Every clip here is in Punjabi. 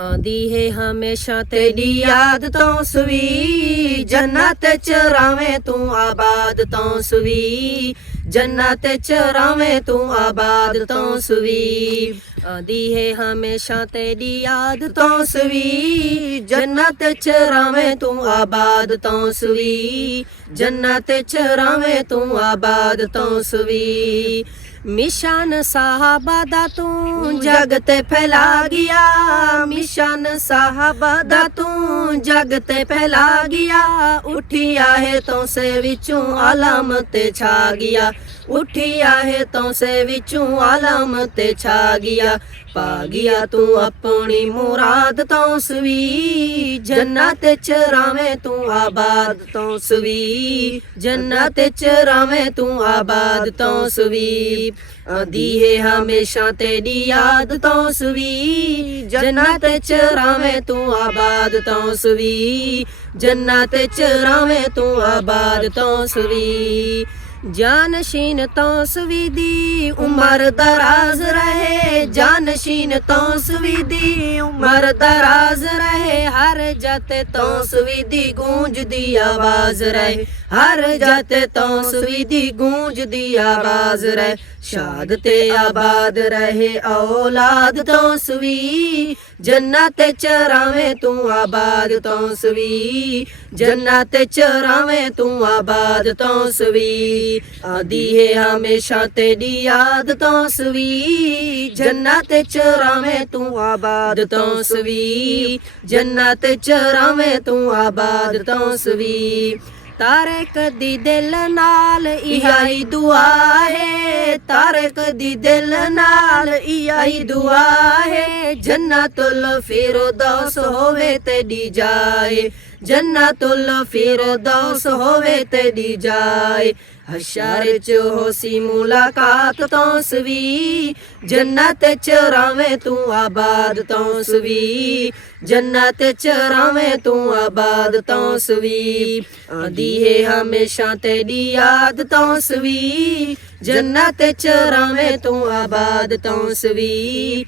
ਆਂਦੀ ਹੈ ਹਮੇਸ਼ਾ ਤੇਰੀ ਯਾਦ ਤੋਂ ਸਵੀ, ਜੰਨਤ ਚ ਰਾਵੇਂ ਤੂੰ ਆਬਾਦ ਤੋਂ ਸਵੀ, ਜੰਨਤ ਚ ਰਾਵੇਂ ਤੂੰ ਆਬਾਦ ਤੋਂ ਸਵੀ। ਆਂਦੀ ਹੈ ਹਮੇਸ਼ਾ ਤੇਰੀ ਯਾਦ ਤੋਂ ਸਵੀ, ਜੰਨਤ ਚ ਰਾਵੇਂ ਤੂੰ ਆਬਾਦ ਤੋਂ ਸਵੀ, ਜੰਨਤ ਚ ਰਾਵੇਂ ਤੂੰ ਆਬਾਦ ਤੋਂ ਸਵੀ। ਮਿਸ਼ਨ ਸਾਹਬਾ ਦਾ ਤੂੰ ਜਗ ਤੇ ਫੈਲਾ ਗਿਆ, ਮਿਸ਼ਨ ਸਾਹਬਾ ਦਾ ਤੂੰ ਜਗ ਤੇ ਫੈਲਾ ਗਿਆ, ਉਠਿਆ ਹੈ ਤੋਂ ਸੇ ਵਿੱਚੋਂ ਆਲਮ ਤੇ ਛਾ ਗਿਆ, ਉਠਿਆ ਹੈ ਤੋਂ ਸੇ ਵਿੱਚੋਂ ਆਲਮ ਤੇ ਛਾ ਗਿਆ। ਪਾ ਗਿਆ ਤੂੰ ਆਪਣੀ ਮੁਰਾਦ ਤੋਂ ਸਵੀ, ਜੰਨਤ ਚ ਰਾਵੇਂ ਤੂੰ ਆਬਾਦ ਤੋਂ ਸਵੀ, ਜੰਨਤ ਚ ਰਾਵੇਂ ਤੂੰ ਆਬਾਦ ਤੋਂ ਸਵੀ। ਆਂਦੀ ਹੈ ਹਮੇਸ਼ਾ ਤੇਰੀ ਯਾਦ ਤੋਂ ਸਵੀ, ਜੰਨਤ ਚ ਰਾਵੇਂ ਤੂੰ ਆਬਾਦ ਤੋਂ ਸਵੀ, ਜੰਨਤ ਚ ਰਾਵੇਂ ਤੂੰ ਆਬਾਦ ਤੋਂ ਸਵੀ। ਜਾਨਸ਼ੀਨ ਤੋਂ ਸਵੀ ਦੀ ਉਮਰ ਦਰਾਜ਼ ਰਹੇ, ਜਾਨਸ਼ੀਨ ਤੋਂ ਸਵੀ ਦੀ ਉਮਰ ਦਰਾਜ਼ ਰਹੇ, ਹਰ ਜਤ ਤੋਂ ਸਵੀ ਦੀ ਗੂੰਜਦੀ ਆਵਾਜ਼ ਰਹੇ, ਹਰ ਜਤ ਤੋਂ ਸਵੀ ਦੀ ਗੂੰਜਦੀ ਆਵਾਜ਼ ਰਹੇ। ਸ਼ਾਦ ਤੇ ਆਬਾਦ ਰਹੇ ਔਲਾਦ ਤੋਂ ਸਵੀ, ਜੰਨਤ ਚ ਰਾਵੇਂ ਤੂੰ ਆਬਾਦ ਤੋਂ ਸਵੀ, ਜੰਨਤ ਚ ਰਾਵੇਂ ਤੂੰ ਆਬਾਦ ਤੋਂ ਸਵੀ। ਆਂਦੀ ਹੈ ਹਮੇਸ਼ਾ ਤੇਰੀ ਯਾਦ ਤੋਂ ਸਵੀ, ਜੰਨਤ ਚ ਰਾਵੇਂ ਤੂੰ ਆਬਾਦ ਤੋਂ ਸਵੀ, ਜੰਨਤ ਚ ਰਾਵੇਂ ਤੂੰ ਆਬਾਦ ਤੋਂ ਸਵੀ। ਤਾਰੇ ਕਦੀ ਦਿਲ ਨਾਲ ਇਹਾਈ ਦੁਆ ਹੈ, ਤਾਰੇ ਕਦੀ ਦਿਲ ਨਾਲ ਇਹਾਈ ਦੁਆ ਹੈ, ਜੰਨਤੁਲ ਫਿਰਦੌਸ ਹੋਵੇ ਤੇਰੀ ਜਾਏ, ਜੰਨਤੁਲ ਫਿਰਦੌਸ ਹੋਵੇ ਤੇਰੀ ਜਾਏ। ਹਸ਼ਰ ਚ ਹੋਸੀ ਮੁਲਾਕਾਤ ਤੋਂ ਸਵੀ, ਜੰਨਤ ਚ ਰਾਵੇਂ ਤੂੰ ਆਬਾਦ ਤੋਂ ਸਵੀ, ਜੰਨਤ ਚ ਰਾਵੇਂ ਤੂੰ ਆਬਾਦ ਤੋਂ ਸਵੀ। ਆਂਦੀ ਹੈ ਹਮੇਸ਼ਾ ਤੇਰੀ ਯਾਦ ਤੋਂ ਸਵੀ, ਜੰਨਤ ਚ ਰਾਵੇਂ ਤੂੰ ਆਬਾਦ ਤੋਂ ਸਵੀ।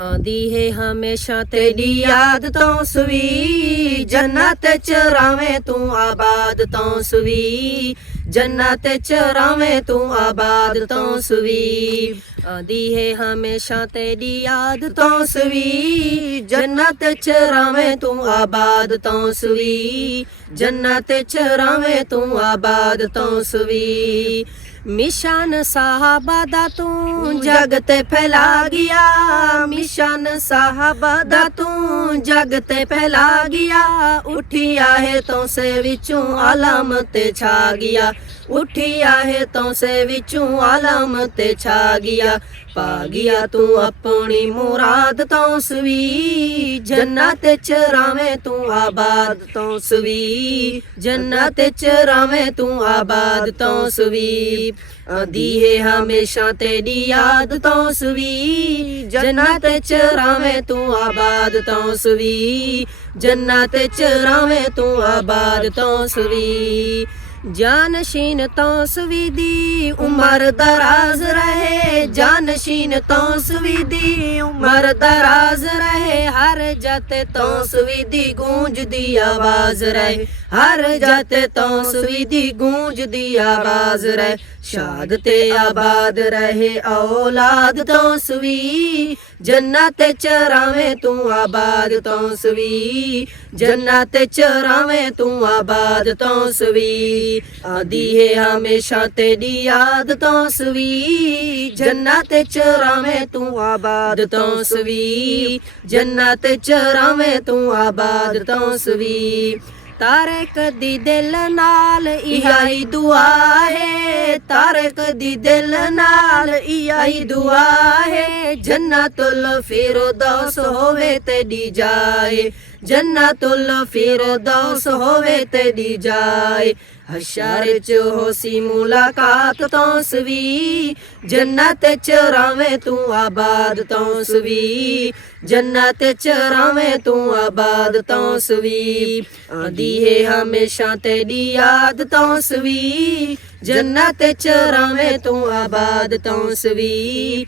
ਆਂਦੀ ਹੈ ਹਮੇਸ਼ਾ ਤੇਰੀ ਯਾਦ ਤੋਂ ਸਵੀ, ਜੰਨਤ ਚ ਰਾਵੇਂ ਤੂੰ ਆਬਾਦ ਤੋਂ ਸਵੀ, ਜੰਨਤ ਚ ਰਾਵੇਂ ਤੂੰ ਆਬਾਦ ਤੋਂ ਸਵੀ। ਆਂਦੀ ਹੈ ਹਮੇਸ਼ਾ ਤੇਰੀ ਯਾਦ ਤੋਂ ਸਵੀ, ਜੰਨਤ ਚ ਰਾਵੇਂ ਤੂੰ ਆਬਾਦ ਤੋਂ ਸਵੀ, ਜੰਨਤ ਚ ਰਾਵੇਂ ਤੂੰ ਆਬਾਦ ਤੋਂ ਸਵੀ। ਮਿਸ਼ਨ ਸਾਹਬਾ ਦਾ ਤੂੰ ਜਗ ਤੇ ਫੈਲਾ ਗਿਆ, ਮਿਸ਼ਨ ਸਾਹਬਾ ਦਾ ਤੂੰ ਜਗ ਤੇ ਫੈਲਾ ਗਿਆ, ਉਠਿਆ ਹੈ ਤੋਂ ਸੇ ਵਿੱਚੋਂ ਆਲਮ ਤੇ ਛਾ ਗਿਆ, ਉਠਿਆ ਹੈ ਤੋਂ ਸੇ ਵਿੱਚੋਂ ਆਲਮ ਤੇ ਛਾ ਗਿਆ। ਪਾ ਗਿਆ ਤੂੰ ਆਪਣੀ ਮੁਰਾਦ ਤੋਂ ਸਵੀ, ਜੰਨਤ ਚ ਰਾਵੇਂ ਤੂੰ ਆਬਾਦ ਤੋਂ ਸਵੀ, ਜੰਨਤ ਚ ਰਾਵੇਂ ਤੂੰ ਆਬਾਦ ਤੋਂ ਸਵੀ। ਆਂਦੀ ਹੈ ਹਮੇਸ਼ਾ ਤੇਰੀ ਯਾਦ ਤੋਂ ਸਵੀ, ਜੰਨਤ ਚ ਰਾਵੇਂ ਤੂੰ ਆਬਾਦ ਤੋਂ ਸਵੀ, ਜੰਨਤ ਚ ਰਾਵੇਂ ਤੂੰ ਆਬਾਦ ਤੋਂ ਸਵੀ। ਜਾਨਸ਼ੀਨ ਤੋਂ ਸਵੀ ਦੀ ਉਮਰ ਦਰਾਜ਼ ਰਹੇ, ਜਾਨਸ਼ੀਨ ਤੋਂ ਸਵੀ ਦੀ ਉਮਰ ਦਰਾਜ਼ ਰਹੇ, ਹਰ ਜਤ ਤੋਂ ਸਵੀ ਦੀ ਗੂੰਜਦੀ ਆਵਾਜ਼ ਰਹੇ, ਹਰ ਜਤ ਤੋਂ ਸਵੀ ਦੀ ਗੂੰਜਦੀ ਆਵਾਜ਼ ਰਹੇ। ਸ਼ਾਦ ਤੇ ਆਬਾਦ ਰਹੇ ਔਲਾਦ ਤੋਂ ਸਵੀ, ਜੰਨਤ ਚ ਰਾਵੇਂ ਤੂੰ ਆਬਾਦ ਤੋਂ ਸਵੀ, ਜੰਨਤ ਚ ਰਾਵੇਂ ਤੂੰ ਆਬਾਦ ਤੋਂ ਸਵੀ। ਆਂਦੀ ਹੈ ਹਮੇਸ਼ਾ ਤੇਰੀ ਯਾਦ ਤੋਂ ਸਵੀ, ਜੰਨਤ ਚ ਰਾਵੇਂ ਤੂੰ ਆਬਾਦ ਤੋਂ ਸਵੀ, ਜੰਨਤ ਚ ਰਾਵੇਂ ਤੂੰ ਆਬਾਦ ਤੋਂ ਸਵੀ। ਤਾਰੇ ਕਦੀ ਦਿਲ ਨਾਲ ਇਹਾਈ ਦੁਆ ਹੈ, ਤਾਰੇ ਕਦੀ ਦਿਲ ਨਾਲ ਇਹਾਈ ਦੁਆ ਹੈ, ਜੰਨਤੁਲ ਫਿਰਦੌਸ ਹੋਵੇ ਤੇਰੀ ਜਾਏ, ਜੰਨਤੁਲ ਫਿਰਦੌਸ ਹੋਵੇ ਤੇਰੀ ਜਾਏ। ਹਸ਼ਰ ਚ ਹੋਸੀ ਮੁਲਾਕਾਤ ਤੋਂ ਸਵੀ, ਜੰਨਤ ਚ ਰਾਵੇਂ ਤੂੰ ਆਬਾਦ ਤੋਂ ਸਵੀ, ਜੰਨਤ ਚ ਰਾਵੇਂ ਤੂੰ ਆਬਾਦ ਤੋਂ ਸਵੀ। ਆਂਦੀ ਹੈ ਹਮੇਸ਼ਾ ਤੇਰੀ ਯਾਦ ਤੋਂ ਸਵੀ, ਜੰਨਤ ਚ ਰਾਵੇਂ ਤੂੰ ਆਬਾਦ ਤੋਂ ਸਵੀ।